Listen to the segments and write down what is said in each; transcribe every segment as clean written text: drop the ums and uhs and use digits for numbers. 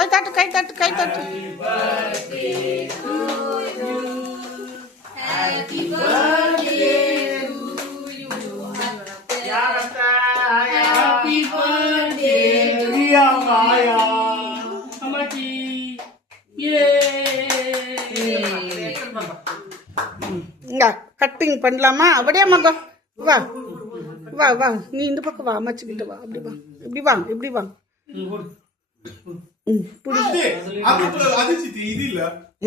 கை தட்டு கை தட்டு கை தட்டு. கட்டிங் பண்ணலாமா? அப்படியே மகா வா வா வா, நீ இந்த பக்கம் வா, அம்மாச்சிக்கிட்ட வா. அப்படி வா, இப்படி வா, இப்படி வா.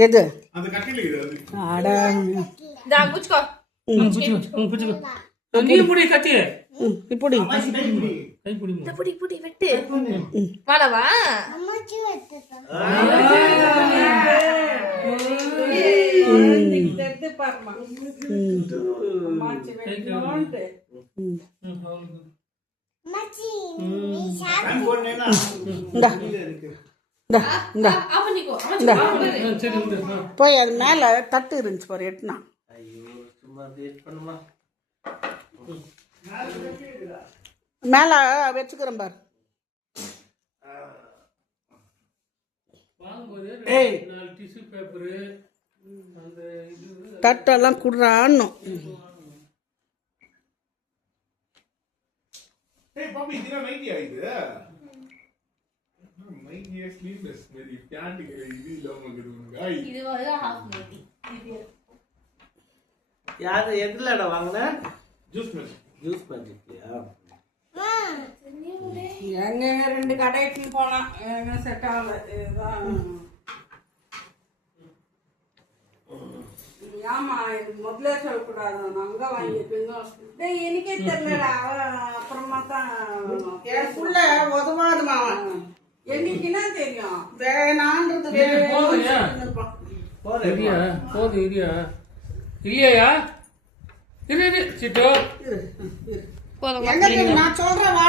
எது இப்படி போய் அது மேல தட்டு இருந்துச்சு பாரு, எட்டுனா மேல வச்சுக்கிறேன் பாரு. தட்டெல்லாம் குடுறான்னு எதுலடா வாங்கின? ஜூஸ் மேஜிக்யா? எங்க 2 கடைக்கு போனா செட் ஆகல. ஆமா, இது முதல்ல சொல்லக்கூடாது. அங்க வாங்கிட்டு எனக்கே தெரியலடா. அப்புறமா தான் எனக்குள்ள உதவாதுமா. என்னைக்குன்னா தெரியும் வேணான்றது. இல்லையா? சிட்டோ நான் சொல்றேன்.